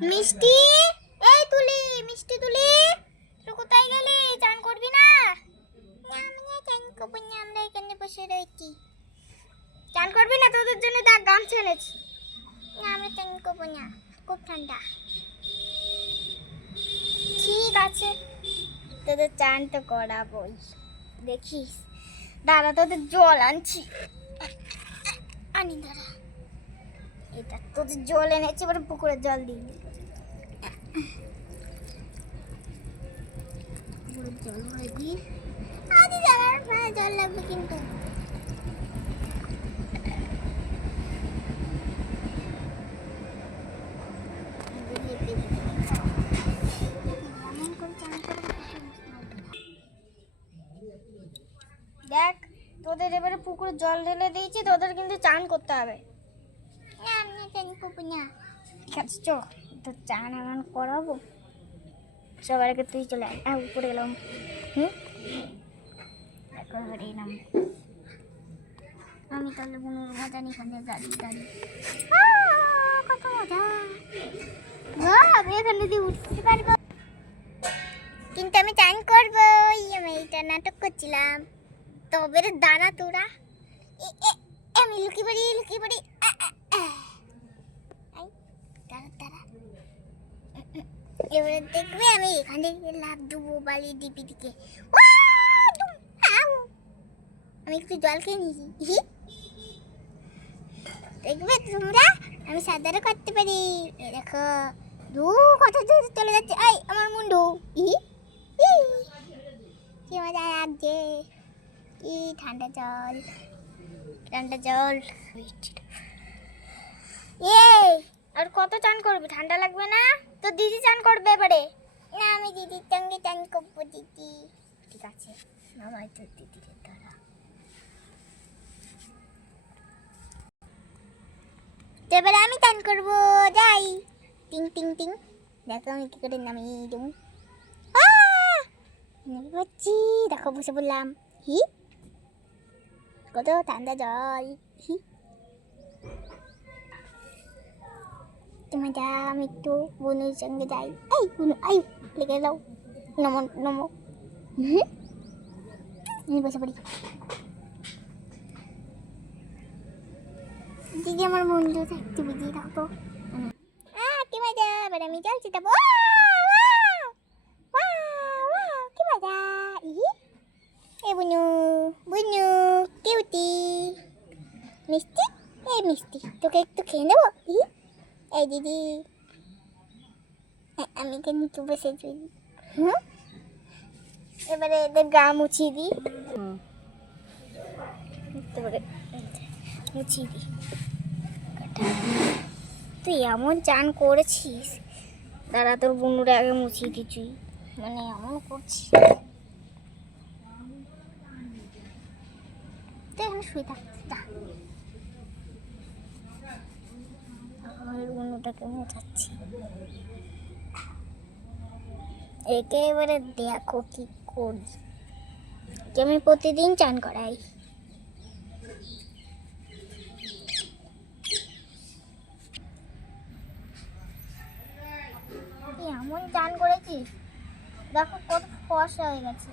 মিষ্টি এই তুলি মিষ্টি তুলি তুই কোথায় গেলি চান করবি না না, আমি না চান করব না আমরা এখানে বসে রয়েছি চান করবি না তোদের জন্য দেখ গামছা এনেছি না আমরা চান করব না খুব ঠান্ডা ঠিক আছে তোদের চান তো করাবোই দেখিস দাঁড়া তোদের জল আনছি আনি দাঁড়া এটা তোদের জল এনেছি এবার পুকুরের জল দিই জল ভরে দিই আদি দাঁড়া প্রায় জল লাগবে কিন্তু। দেখ তোদের এবারে পুকুরে জল ঢেলে দিয়েছি তোদের কিন্তু চান করতে হবে। না আমি চান করব না। ঠিক আছে চ তো চান এমন করাবো। সবার তুই চলে আয়। আয়, উপরে গেলাম। হুম? একেবারে নাম আমি তাহলে বুনুর মজা নিই এখানে দাঁড়িয়ে দাঁড়িয়ে। কত আমি এখানে দিয়ে উঠতে পারব। কিন্তু আমি চান করব। আমি এইটা নাটক করছিলাম। তবে দাঁড়া তোরা। আমি লুকিয়ে পড়ি লুকিয়ে পড়ি আ, আ, আ। আই, দাঁড়া দাঁড়া এবারে দেখবে আমি এখান থেকে লাভ দেবো বালি ডিপি দিকে। আমি একটু জল খেয়ে নিয়েছি। দেখবে তোমরা? আমি সাঁতারও করতে পারি। দেখো, দু কত দূর চলে যাচ্ছে। এই, আমার মুন্ডু। ই। কি মজা লাগছে। কি ঠান্ডা জল। ঠান্ডা জল। এই, আর কত চান করবি? ঠান্ডা লাগবে না? তো দিদি চান করবে এবারে? না, আমি দিদির সঙ্গে চান করব, দিদি। ঠিক আছে নামাই তো দিদির দ্বারা তো এবারে আমি চান করব, যাই। টিং টিং টিং। দেখো আমি কি করে নামিয়ে দেবো। পড়ছি দেখো, বসে বললাম হি? কত ঠান্ডা জল। হি? তোমার যা আমি একটু বোনের সঙ্গে যাই এই বুনু আই লেগে যাও নমো নমো হুম বসে পড়ি দিদি আমার বন্ধু থাকতে থাকতো আহ কি মজা এবার আমি জল ওয়াও, কি মজা ই এ বুনু বুনু কিউটি মিষ্টি এই মিষ্টি তোকে একটু খেয়ে নেব ই এই দিদি আমি এখানে নিচে বসে চুই এবারে এদের গা মুছিয়ে দিই। তারপরে মুছিয়ে দিই। তুই এমন চান করেছিস? দাদা তোর বুনুরে আগে মুছিয়ে দিচ্ছি মানে এমন করছিস। তুই এখানে শুয়ে থাকছিস যা। আমার বুনুটাকে মোছাচ্ছি একে এবারে দেখো কি করি। আমি প্রতিদিন চান করাই। এমন চান করেছিস দেখো কত ফর্সা হয়ে গেছে।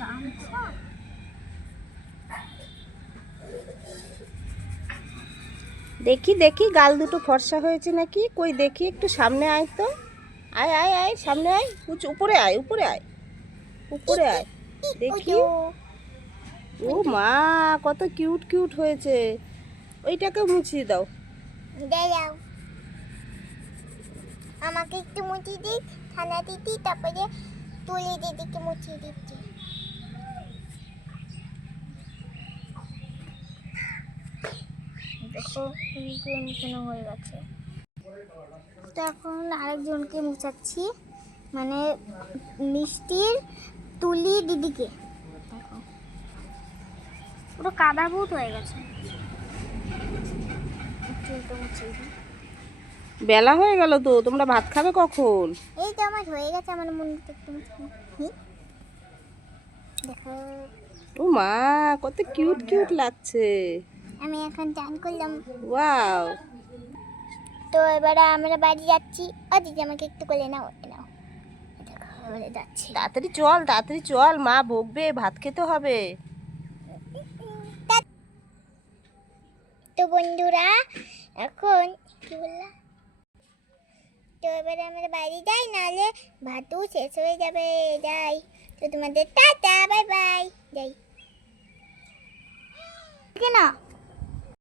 গামছা? দেখি দেখি, গাল দুটো ফর্সা হয়েছে নাকি? কই, দেখি, একটু সামনে আয় তো। আয় আয় আয়, সামনে আয়। উঁচু, উপরে আয় উপরে আয়। উপরে আয়। দেখি। ও মা, কত কিউট কিউট হয়েছে। ওইটাকে মুছিয়ে দাও। আমাকে একটু মুছিয়ে দিই ঠান্ডা দিদি তারপরে তুলি দিদিকে মুছিয়ে দিচ্ছি। দেখো মুছানো হয়ে গেছে। তো এখন আরেকজনকে মুছাচ্ছি মানে মিষ্টির তুলি দিদিকে। দেখো। পুরো কাদা ভূত হয়ে গেছে। বেলা হয়ে গেল তো তোমরা ভাত খাবে কখন? এই তো আমার হয়ে গেছে আমার মন্দিরটা একটু দেখো। ও মা কত কিউট কিউট লাগছে। আমি এখন চান করলাম। ওয়াও তো এবারে আমরা বাড়ি যাচ্ছি। ও দিদি আমাকে একটু কোলে নাও নাও। যাচ্ছি। তাড়াতাড়ি চল তাড়াতাড়ি চল। মা বকবে ভাত খেতে হবে। তো বন্ধুরা এখন কি বললাম তো এবারে আমরা বাড়ি যাই নাহলে ভাতও শেষ হয়ে যাবে। যাই। তো তোমাদের টাটা বাই বাই। যাই। না